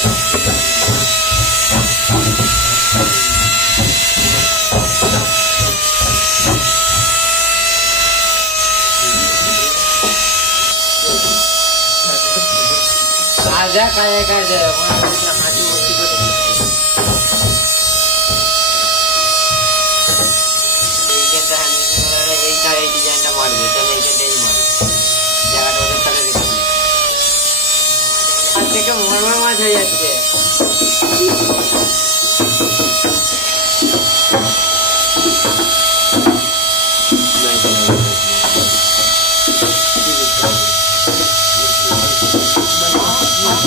রাজা কাজে কাজে হাঁচি মস্তি করে এইটা এই ডিজাইনটা মারবে, তাহলে এইখানটাই মারবে, জায়গাটা ওদের সাথে রেখে দিই। হাত থেকে মরমার মাছ হয়ে যাচ্ছে।